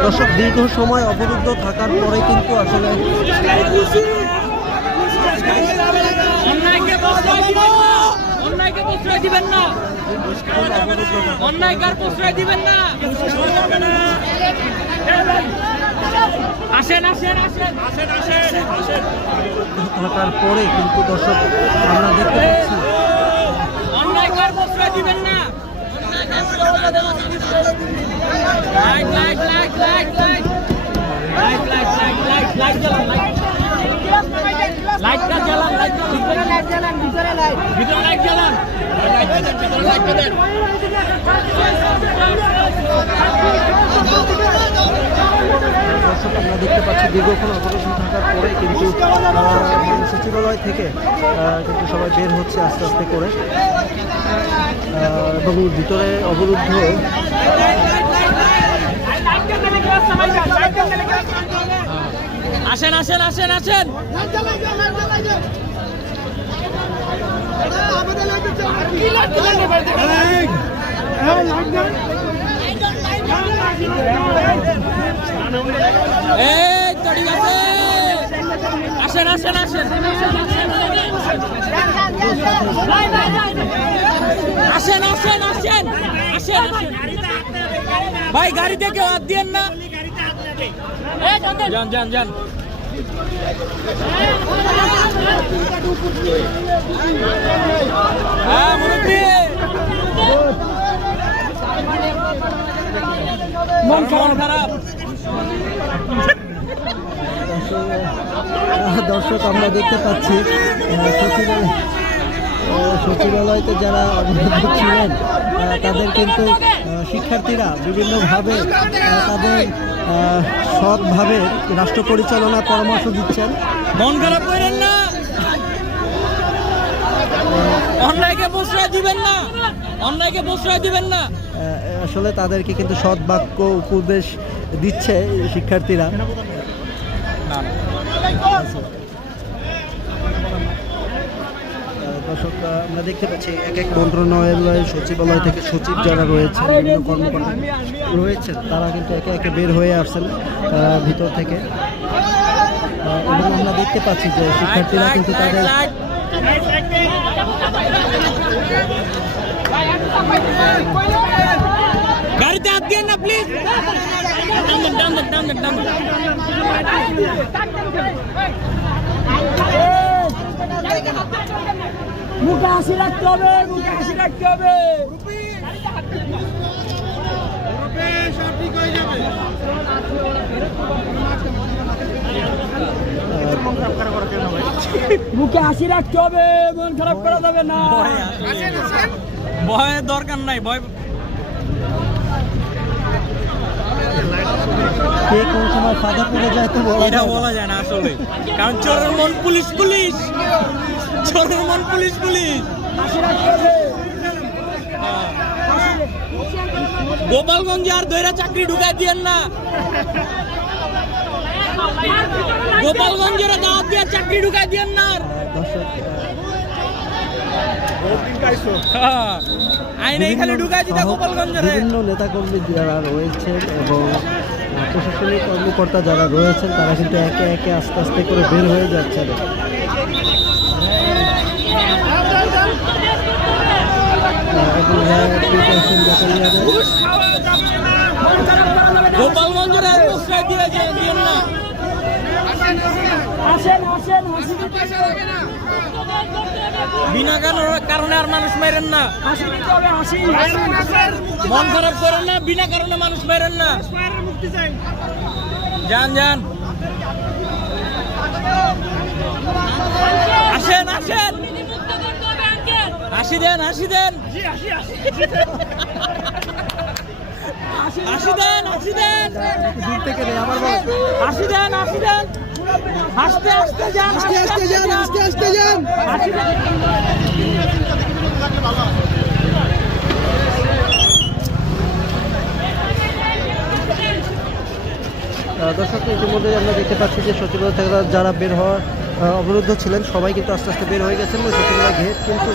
দর্শক দীর্ঘ সময় অবরুদ্ধ থাকার পরে কিন্তু আসলে অন্যায়কে প্রশ্রয় দিবেন না। অন্যায়কে প্রশ্রয় দিবেন না। অন্যায়কার দিবেন না। আসেন আসেন আসেন। থাকার পরে কিন্তু দর্শক আমরা দেখতে পাচ্ছি লাইট লাইট লাইট লাইট জ্বালান আমরা দেখতে পাচ্ছি দীর্ঘক্ষণ অবরোধ থাকার পরে কিন্তু সচিবালয় থেকে কিন্তু সবাই বের হচ্ছে আস্তে আস্তে করে। এবং ভিতরে অবরুদ্ধ। আসেন আসেন আসেন আসেন। এই তো ঠিক আছে আসেন আসেন। আসেন আসেন আসেন। আসেন আসেন আসেন। আসেন ভাই গাড়িতে কেউ হাত দিয়েন না। যান যান যান। হ্যাঁ মুরব্বী। মন খারাপ। দর্শক আমরা দেখতে পাচ্ছি সচিবালয় সচিবালয়তে যারা অবরুদ্ধ ছিলেন তাদের কিন্তু শিক্ষার্থীরা বিভিন্নভাবে তাদের সৎভাবে রাষ্ট্র পরিচালনার পরামর্শ দিচ্ছেন। মন খারাপ করেন না। অন্যায়কে প্রশ্রয় দিবেন না। অন্যায়কে প্রশ্রয় দিবেন না। আসলে তাদেরকে কিন্তু সৎ বাক্য উপদেশ দিচ্ছে শিক্ষার্থীরা। আহ, দর্শক আমরা দেখতে পাচ্ছি এক এক মন্ত্রণালয়ের সচিবালয় থেকে সচিব যারা রয়েছেন বিভিন্ন কর্মকর্তা রয়েছেন তারা কিন্তু একে একে বের হয়ে আসছেন আহ, ভিতর থেকে এবং আমরা দেখতে পাচ্ছি যে শিক্ষার্থীরা কিন্তু তাদের গাড়িতে হাত দিয়ে না প্লিজ টান মুখে হাসি রাখতে হবে মুখে হাসি রাখতে হবে। মুখে হাসি রাখতে হবে মন খারাপ করা যাবে না। ভয়ের দরকার নাই ভয় কে কোন সময় ফাঁদা পড়ে যায় তো বলা এটা যায় না। বলা যায় না আসলে। কারণ চোরের মন পুলিশ পুলিশ চোরের মন পুলিশ পুলিশ। হ্যাঁ। গোপালগঞ্জে আর দৈরা চাকরি ঢুকাই দিয়েন না। গোপালগঞ্জের দাওয়াত দিয়ে চাকরি ঢুকাই দিয়েন না হ্যাঁ। প্রশাসনিক কর্মকর্তা যারা রয়েছেন, তারা কিন্তু একে একে আস্তে আস্তে করে বের হয়ে যাচ্ছেন আহ, এবং হ্যাঁ, প্রিপারেশন ব্যাটালিয়নে বিনা কারণ- কারণে আর মানুষ মেরেন না মন খারাপ করেন না বিনা কারণে মানুষ মেরেন না যান যান আসেন আসেন। হাসি দেন হাসি দেন। হাসি দেন হাসি দেন। দূর থেকে নেই আমার বল হাসি দেন হাসি দেন। হাসতে হাসতে যান হাসতে হাসতে যান হাসতে হাসতে যান। হাসি দেন। দর্শক ইতিমধ্যে আমরা দেখতে পাচ্ছি যে সচিবালয় থেকে যারা বের হওয়ার অবরুদ্ধ ছিলেন সবাই কিন্তু আস্তে আস্তে বের হয়ে গেছেন। এবং সচিবালয় গেট কিন্তু